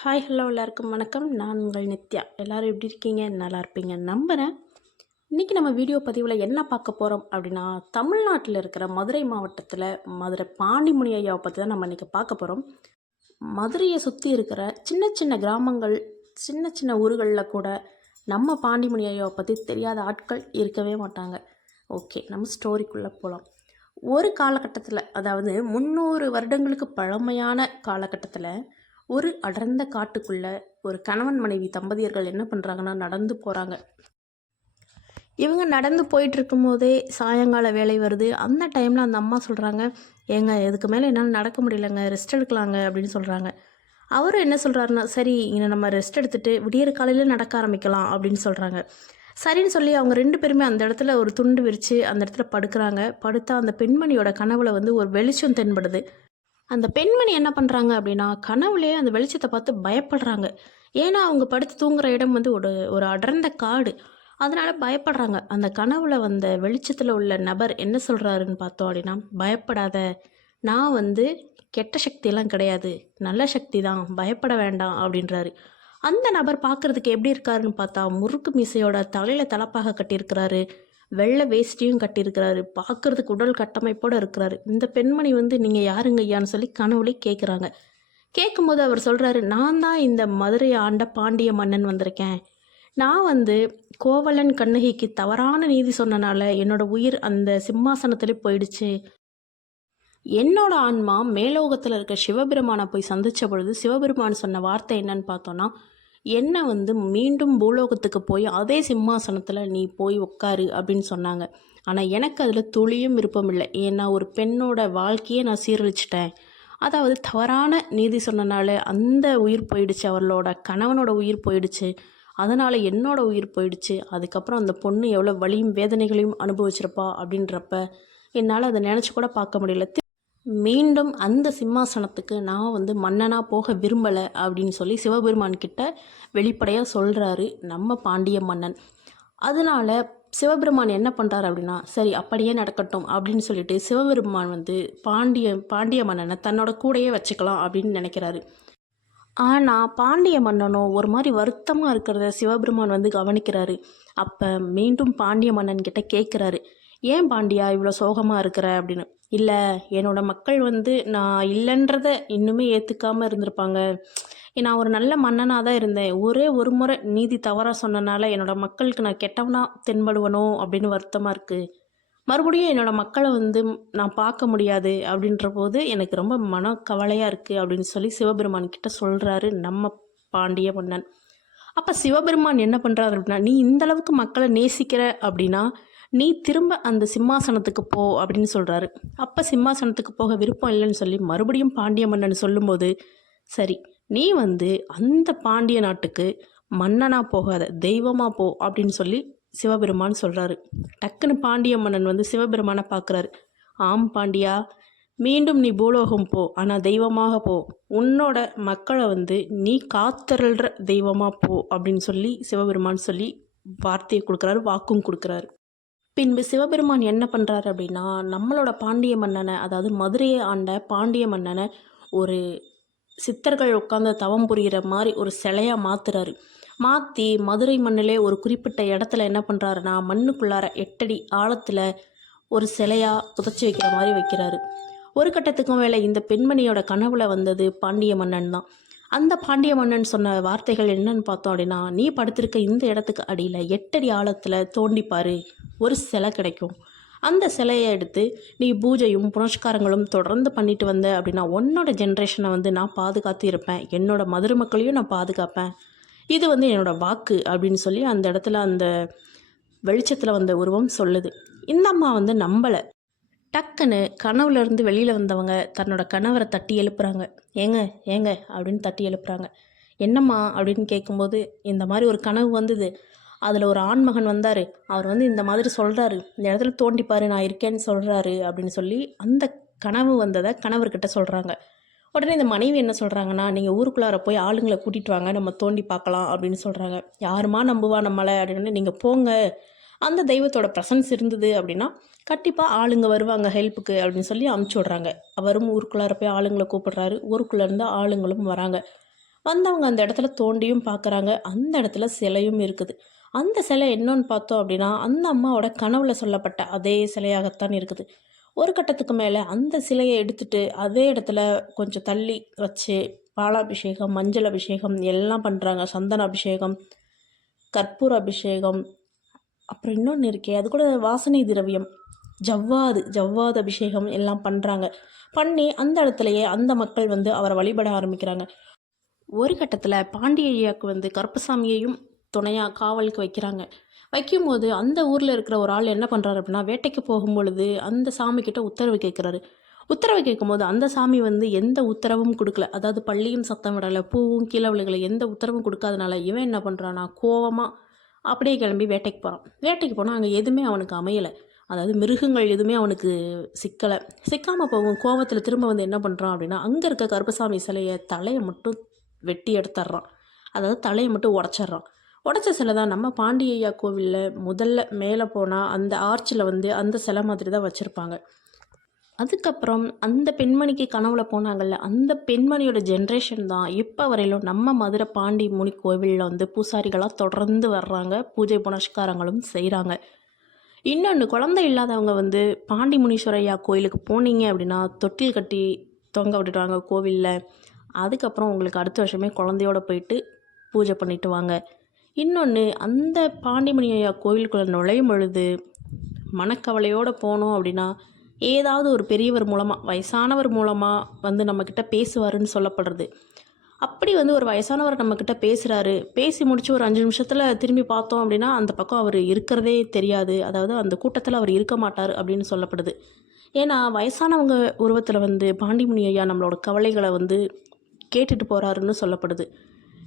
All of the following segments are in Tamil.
ஹாய் ஹலோ எல்லாருக்கும் வணக்கம். நான் உங்கள் நித்யா. எல்லோரும் எப்படி இருக்கீங்க? நல்லா இருப்பீங்க. நம்புகிறேன் இன்றைக்கி நம்ம வீடியோ பதிவில் என்ன பார்க்க போகிறோம் அப்படின்னா தமிழ்நாட்டில் இருக்கிற மதுரை மாவட்டத்தில் மதுரை பாண்டிமுனி ஐயாவை பற்றி தான் நம்ம இன்றைக்கி பார்க்க போகிறோம் மதுரையை சுற்றி இருக்கிற சின்ன சின்ன கிராமங்கள் சின்ன சின்ன ஊர்களில் கூட நம்ம பாண்டிமுனி ஐயாவை பற்றி தெரியாத ஆட்கள் இருக்கவே மாட்டாங்க. ஓகே நம்ம ஸ்டோரிக்குள்ளே போகலாம் ஒரு காலகட்டத்தில் அதாவது முந்நூறு வருடங்களுக்கு பழமையான காலகட்டத்தில் ஒரு அடர்ந்த காட்டுக்குள்ள ஒரு கணவன் மனைவி தம்பதியர்கள் என்ன பண்ணுறாங்கன்னா நடந்து போகிறாங்க இவங்க நடந்து போயிட்டு இருக்கும்போதே சாயங்கால வேலை வருது. அந்த டைமில் அந்த அம்மா சொல்கிறாங்க ஏங்க இதுக்கு மேலே என்னால் நடக்க முடியலங்க. ரெஸ்ட் எடுக்கலாங்க அப்படின்னு சொல்கிறாங்க அவரும் என்ன சொல்கிறாருன்னா சரி இங்கே நம்ம ரெஸ்ட் எடுத்துகிட்டு விடியற காலையில் நடக்க ஆரம்பிக்கலாம் அப்படின்னு சொல்கிறாங்க சரின்னு சொல்லி அவங்க ரெண்டு பேருமே அந்த இடத்துல ஒரு துண்டு விரித்து அந்த இடத்துல படுக்கிறாங்க. படுத்தா அந்த பெண்மணியோட கனவுல வந்து ஒரு வெளிச்சம் தென்படுது. அந்த பெண்மணி என்ன பண்ணுறாங்க அப்படின்னா கனவுலேயே அந்த வெளிச்சத்தை பார்த்து பயப்படுறாங்க. ஏன்னா அவங்க படுத்து தூங்குற இடம் வந்து ஒரு ஒரு அடர்ந்த காடு. அதனால் பயப்படுறாங்க. அந்த கனவுல வந்த வெளிச்சத்தில் உள்ள நபர் என்ன சொல்கிறாருன்னு பார்த்தோம் அப்படின்னா பயப்படாத. நான் வந்து கெட்ட சக்தியெல்லாம் கிடையாது. நல்ல சக்தி தான் பயப்பட வேண்டாம் அப்படின்றாரு. அந்த நபர் பார்க்குறதுக்கு எப்படி இருக்காருன்னு பார்த்தா முறுக்கு மீசையோட தலையில் தலப்பாக கட்டியிருக்கிறாரு. வெள்ளை வேஷ்டியும் கட்டியிருக்கிறாரு. பார்க்கறதுக்கு உடல் கட்டமைப்போடு இருக்கிறாரு. இந்த பெண்மணி வந்து நீங்கள் யாருங்க ஐயான்னு சொல்லி கனவுலே கேட்குறாங்க கேட்கும்போது அவர் சொல்கிறாரு நான் தான் இந்த மதுரை ஆண்ட பாண்டிய மன்னன் வந்திருக்கேன். நான் வந்து கோவலன் கண்ணகிக்கு தவறான நீதி சொன்னனால என்னோட உயிர் அந்த சிம்மாசனத்திலே போயிடுச்சு. என்னோட ஆன்மா மேலோகத்தில் இருக்க சிவபெருமானை போய் சந்தித்த பொழுது சிவபெருமான் சொன்ன வார்த்தை என்னன்னு பார்த்தோன்னா என்னை வந்து மீண்டும் பூலோகத்துக்கு போய் அதே சிம்மாசனத்தில் நீ போய் உட்காரு அப்படின்னு சொன்னாங்க. ஆனால் எனக்கு அதில் துளியும் விருப்பம் இல்லை. ஏன்னா ஒரு பெண்ணோட வாழ்க்கையை நான் சீரழிச்சிட்டேன். அதாவது தவறான நீதி சொன்னனால அந்த உயிர் போயிடுச்சு அவளோட கணவனோட உயிர் போயிடுச்சு. அதனால் என்னோட உயிர் போயிடுச்சு. அதுக்கப்புறம் அந்த பொண்ணு எவ்வளோ வலியும் வேதனைகளையும் அனுபவிச்சிருப்பா அப்படின்றப்ப என்னால் அதை நினச்சி கூட பார்க்க முடியல. மீண்டும் அந்த சிம்மாசனத்துக்கு நான் வந்து மன்னனாக போக விரும்பலை அப்படின்னு சொல்லி சிவபெருமான் கிட்ட வெளிப்படையாக சொல்கிறாரு நம்ம பாண்டிய மன்னன். அதனால சிவபெருமான் என்ன பண்ணுறாரு அப்படின்னா சரி அப்படியே நடக்கட்டும் அப்படின்னு சொல்லிட்டு சிவபெருமான் வந்து பாண்டிய பாண்டிய மன்னனை தன்னோட கூடயே வச்சுக்கலாம் அப்படின்னு நினைக்கிறாரு. ஆனால் பாண்டிய மன்னனும் ஒரு மாதிரி வருத்தமாக இருக்கிறத சிவபெருமான் வந்து கவனிக்கிறாரு. அப்போ மீண்டும் பாண்டிய மன்னன் கிட்ட கேட்குறாரு ஏன் பாண்டியா இவ்வளோ சோகமாக இருக்கிற அப்படின்னு? இல்லை என்னோட மக்கள் வந்து நான் இல்லைன்றத இன்னுமே ஏற்றுக்காமல் இருந்திருப்பாங்க. நான் ஒரு நல்ல மன்னனாக தான் இருந்தேன். ஒரே ஒரு முறை நீதி தவறாக சொன்னனால என்னோட மக்களுக்கு நான் கெட்டவனா தென்படுவனோ அப்படின்னு வருத்தமாக இருக்குது மறுபடியும் என்னோட மக்களை வந்து நான் பார்க்க முடியாது அப்படின்ற போது எனக்கு ரொம்ப மன கவலையாக இருக்குது அப்படின்னு சொல்லி சிவபெருமான் கிட்ட சொல்கிறாரு நம்ம பாண்டிய மன்னன். அப்போ சிவபெருமான் என்ன பண்ணுறாரு அப்படின்னா நீ இந்தளவுக்கு மக்களை நேசிக்கிற அப்படின்னா நீ திரும்ப அந்த சிம்மாசனத்துக்கு போ அப்படின்னு சொல்கிறாரு அப்போ சிம்மாசனத்துக்கு போக விருப்பம் இல்லைன்னு சொல்லி மறுபடியும் பாண்டிய மன்னன் சொல்லும்போது சரி நீ வந்து அந்த பாண்டிய நாட்டுக்கு மன்னனாக போகாத தெய்வமாக போ அப்படின்னு சொல்லி சிவபெருமான் சொல்கிறாரு டக்குன்னு பாண்டிய மன்னன் வந்து சிவபெருமானை பார்க்குறாரு ஆம் பாண்டியா மீண்டும் நீ பூலோகம் போ ஆனால் தெய்வமாக போ. உன்னோட மக்களை வந்து நீ காத்தருள்ற தெய்வமாக போ அப்படின்னு சொல்லி சிவபெருமான் சொல்லி வார்த்தையை கொடுக்குறாரு வாக்கும் கொடுக்குறாரு. பின்பு சிவபெருமான் என்ன பண்ணுறாரு அப்படின்னா நம்மளோட பாண்டிய மன்னனை அதாவது மதுரையை ஆண்ட பாண்டிய மன்னனை ஒரு சித்தர்கள் உட்காந்து தவம் புரிகிற மாதிரி ஒரு சிலையாக மாத்துறாரு. மாற்றி மதுரை மண்ணிலே ஒரு குறிப்பிட்ட இடத்துல என்ன பண்ணுறாருன்னா மண்ணுக்குள்ளார எட்டடி ஆழத்தில் ஒரு சிலையாக புதைச்சி வைக்கிற மாதிரி வைக்கிறாரு. ஒரு கட்டத்துக்கும் மேலே இந்த பெண்மணியோட கனவுல வந்தது பாண்டிய மன்னன் தான் அந்த பாண்டிய மன்னன் சொன்ன வார்த்தைகள் என்னன்னு பார்த்தோம் அப்படின்னா நீ படுத்திருக்க இந்த இடத்துக்கு அடியில் எட்டடி ஆழத்தில் தோண்டிப்பாரு ஒரு சிலை கிடைக்கும். அந்த சிலையை எடுத்து நீ பூஜையும் புனஸ்காரங்களும் தொடர்ந்து பண்ணிட்டு வந்த அப்படின்னா உன்னோட ஜென்ரேஷனை வந்து நான் பாதுகாத்து இருப்பேன். என்னோட மதுரை மக்களையும் நான் பாதுகாப்பேன். இது வந்து என்னோட வாக்கு அப்படின்னு சொல்லி அந்த இடத்துல அந்த வெளிச்சத்தில் வந்த உருவம் சொல்லுது. இந்த அம்மா வந்து நம்பலை. டக்குன்னு கனவுலேருந்து வெளியில் வந்தவங்க தன்னோட கணவரை தட்டி எழுப்புறாங்க. ஏங்க ஏங்க அப்படின்னு தட்டி எழுப்புறாங்க. என்னம்மா அப்படின்னு கேட்கும்போது இந்த மாதிரி ஒரு கனவு வந்தது. அதில் ஒரு ஆண்மகன் வந்தார். அவர் வந்து இந்த மாதிரி சொல்கிறாரு இந்த இடத்துல தோண்டிப்பார் நான் இருக்கேன்னு சொல்கிறாரு அப்படின்னு சொல்லி அந்த கனவு வந்ததை கணவர்கிட்ட சொல்கிறாங்க உடனே இந்த மனைவி என்ன சொல்கிறாங்கன்னா நீங்கள் ஊருக்குள்ளார போய் ஆளுங்களை கூட்டிகிட்டு வாங்க நம்ம தோண்டி பார்க்கலாம் அப்படின்னு சொல்கிறாங்க யாருமா நம்புவா நம்மளை அப்படின்னு நீங்கள் போங்க. அந்த தெய்வத்தோட ப்ரெசன்ஸ் இருந்தது அப்படின்னா கண்டிப்பாக ஆளுங்க வருவாங்க ஹெல்ப்புக்கு அப்படின்னு சொல்லி அமுச்சு விட்றாங்க. அவரும் ஊருக்குள்ளார போய் ஆளுங்களை கூப்பிடுறாரு. ஊருக்குள்ளேருந்து ஆளுங்களும் வராங்க. வந்தவங்க அந்த இடத்துல தோண்டியும் பார்க்குறாங்க அந்த இடத்துல சிலையும் இருக்குது. அந்த சிலை என்னன்னு பார்த்தோம் அப்படின்னா அந்த அம்மாவோட கனவுல சொல்லப்பட்ட அதே சிலையாகத்தான் இருக்குது. ஒரு கட்டத்துக்கு மேலே அந்த சிலையை எடுத்துட்டு அதே இடத்துல கொஞ்சம் தள்ளி வச்சு பாலாபிஷேகம் மஞ்சள் அபிஷேகம் எல்லாம் பண்ணுறாங்க சந்தன அபிஷேகம் கற்பூர அபிஷேகம் அப்புறம் இன்னொன்று இருக்கே அது கூட வாசனை திரவியம். ஜவ்வாது ஜவ்வாது அபிஷேகம் எல்லாம் பண்ணுறாங்க பண்ணி அந்த இடத்துலையே அந்த மக்கள் வந்து அவரை வழிபட ஆரம்பிக்கிறாங்க. ஒரு கட்டத்தில் பாண்டியையாவுக்கு வந்து கருப்பசாமியையும் துணையாக காவலுக்கு வைக்கிறாங்க. வைக்கும்போது அந்த ஊரில் இருக்கிற ஒரு ஆள் என்ன பண்ணுறாரு அப்படின்னா வேட்டைக்கு போகும்பொழுது அந்த சாமி கிட்ட உத்தரவு கேட்குறாரு. உத்தரவு கேட்கும்போது அந்த சாமி வந்து எந்த உத்தரவும் கொடுக்கல. அதாவது பள்ளியும் சத்தம் விடலை பூவும் கீழே விழுகலை எந்த உத்தரவும் கொடுக்காதனால இவன் என்ன பண்ணுறான்னா கோவமாக அப்படியே கிளம்பி வேட்டைக்கு போகிறான் வேட்டைக்கு போனால் அங்கே எதுவுமே அவனுக்கு அமையலை. அதாவது மிருகங்கள் எதுவுமே அவனுக்கு சிக்கலை. சிக்காமல் போகும் கோவத்தில் திரும்ப வந்து என்ன பண்ணுறான் அப்படின்னா அங்கே இருக்க கருப்பசாமி சிலையை தலையை மட்டும் வெட்டி எடுத்துட்றான் அதாவது தலையை மட்டும் உடச்சிட்றான் உடச்ச சிலை தான் நம்ம பாண்டியய்யா கோவிலில் முதல்ல மேலே போனால் அந்த ஆர்ச்சில் வந்து அந்த சிலை மாதிரி தான் வச்சுருப்பாங்க. அதுக்கப்புறம் அந்த பெண்மணிக்கு கனவுல போனாங்கல்ல அந்த பெண்மணியோட ஜென்ரேஷன் தான் இப்போ வரையிலும் நம்ம மதுரை பாண்டி முனி கோவிலில் வந்து பூசாரிகளாக தொடர்ந்து வர்றாங்க பூஜை புனஸ்காரங்களும் செய்கிறாங்க இன்னொன்று குழந்தை இல்லாதவங்க வந்து பாண்டி முனீஸ்வரையா கோயிலுக்கு போனீங்க அப்படின்னா தொட்டில் கட்டி தொங்க விட்டுடுவாங்க கோவிலில். அதுக்கப்புறம் உங்களுக்கு அடுத்த வருஷமே குழந்தையோட போயிட்டு பூஜை பண்ணிட்டு வாங்க. இன்னொன்று அந்த பாண்டிமணி ஐயா கோவிலுக்குள்ளே நுழையும் பொழுது மனக்கவலையோடு போனோம் அப்படின்னா ஏதாவது ஒரு பெரியவர் மூலமாக வயசானவர் மூலமாக வந்து நம்மக்கிட்ட பேசுவாருன்னு சொல்லப்படுறது. அப்படி வந்து ஒரு வயசானவர் நம்மக்கிட்ட பேசுகிறாரு பேசி முடிச்சு ஒரு அஞ்சு நிமிஷத்தில் திரும்பி பார்த்தோம் அப்படின்னா அந்த பக்கம் அவர் இருக்கிறதே தெரியாது. அதாவது அந்த கூட்டத்தில் அவர் இருக்க மாட்டார் அப்படின்னு சொல்லப்படுது. ஏன்னா வயசானவங்க உருவத்தில் வந்து பாண்டிமுனி ஐயா நம்மளோட கவலைகளை வந்து கேட்டுட்டு போகிறாருன்னு சொல்லப்படுது.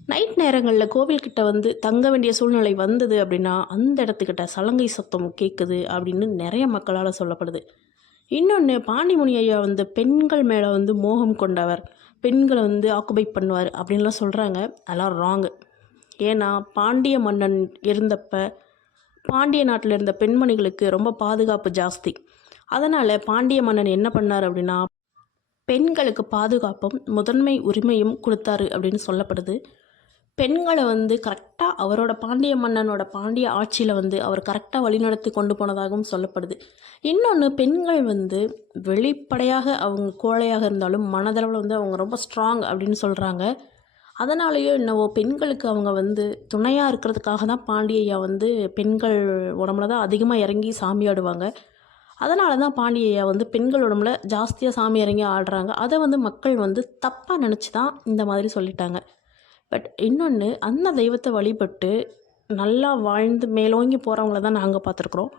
நைட் நேரங்களில் கோவில்கிட்ட வந்து தங்க வேண்டிய சூழ்நிலை வந்தது அப்படின்னா அந்த இடத்துக்கிட்ட சலங்கை சத்தம் கேட்குது அப்படின்னு நிறைய மக்களால் சொல்லப்படுது. இன்னொன்று பாண்டிமுனி ஐயா வந்து பெண்கள் மேலே வந்து மோகம் கொண்டவர். பெண்களை வந்து ஆக்குபை பண்ணுவார் அப்படின்லாம் சொல்கிறாங்க அதெல்லாம் ராங்கு ஏன்னா பாண்டிய மன்னன் இருந்தப்ப பாண்டிய நாட்டில் இருந்த பெண்மணிகளுக்கு ரொம்ப பாதுகாப்பு ஜாஸ்தி. அதனால் பாண்டிய மன்னன் என்ன பண்ணார் அப்படின்னா பெண்களுக்கு பாதுகாப்பும் முதன்மை உரிமையும் கொடுத்தாரு அப்படின்னு சொல்லப்படுது. பெண்களை வந்து கரெக்டாக அவரோட பாண்டிய மன்னனோட பாண்டிய ஆட்சியில் வந்து அவர் கரெக்டாக வழிநடத்தி கொண்டு போனதாகவும் சொல்லப்படுது. இன்னொன்று பெண்கள் வந்து வெளிப்படையாக அவங்க கோழையாக இருந்தாலும் மனதளவில் வந்து அவங்க ரொம்ப ஸ்ட்ராங் அப்படின்னு சொல்கிறாங்க அதனாலேயோ என்னவோ பெண்களுக்கு அவங்க வந்து துணையாக இருக்கிறதுக்காக தான் பாண்டியையா வந்து பெண்கள் உடம்புல தான் அதிகமாக இறங்கி சாமி ஆடுவாங்க. அதனால தான் பாண்டியையா வந்து பெண்கள் உடம்புல ஜாஸ்தியாக சாமி இறங்கி ஆடுறாங்க. அதை வந்து மக்கள் வந்து தப்பாக நினச்சி தான் இந்த மாதிரி சொல்லிட்டாங்க. பட் இன்னொன்று அந்த தெய்வத்தை வழிபட்டு நல்லா வாழ்ந்து மேலோங்கி போகிறவங்கள தான் நாங்கள் பார்த்துருக்குறோம்.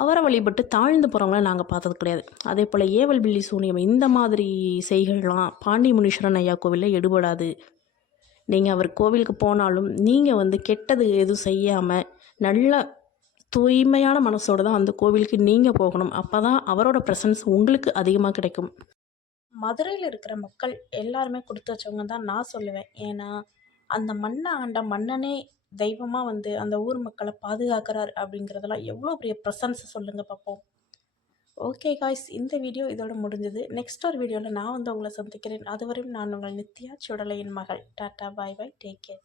அவரை வழிபட்டு தாழ்ந்து போகிறவங்கள நாங்கள் பார்த்தது கிடையாது. அதே போல் ஏவல் பில்லி சூனியம் இந்த மாதிரி செய்கள்லாம் பாண்டி முனீஸ்வரன் ஐயா கோவிலில் எடுபடாது. நீங்கள் அவர் கோவிலுக்கு போனாலும் நீங்கள் வந்து கெட்டது எதுவும் செய்யாமல் நல்ல தூய்மையான மனசோடு தான் அந்த கோவிலுக்கு நீங்கள் போகணும். அப்போ தான் அவரோட ப்ரெசன்ஸ் உங்களுக்கு அதிகமாக கிடைக்கும். மதுரையில் இருக்கிற மக்கள் எல்லாருமே கொடுத்து வச்சவங்க தான் நான் சொல்லுவேன். ஏன்னா அந்த மண்ணை ஆண்ட மன்னனே தெய்வமாக வந்து அந்த ஊர் மக்களை பாதுகாக்கிறார் அப்படிங்கிறதெல்லாம் எவ்வளோ பெரிய ப்ரெசன்ஸ் சொல்லுங்கள் பார்ப்போம். ஓகே காய்ஸ் இந்த வீடியோ இதோட முடிஞ்சது. நெக்ஸ்ட் ஒரு வீடியோவில் நான் வந்து உங்களை சந்திக்கிறேன். அதுவரையும் நான் உங்கள் நித்யா சுடலையின் மகள். Tata bye bye take care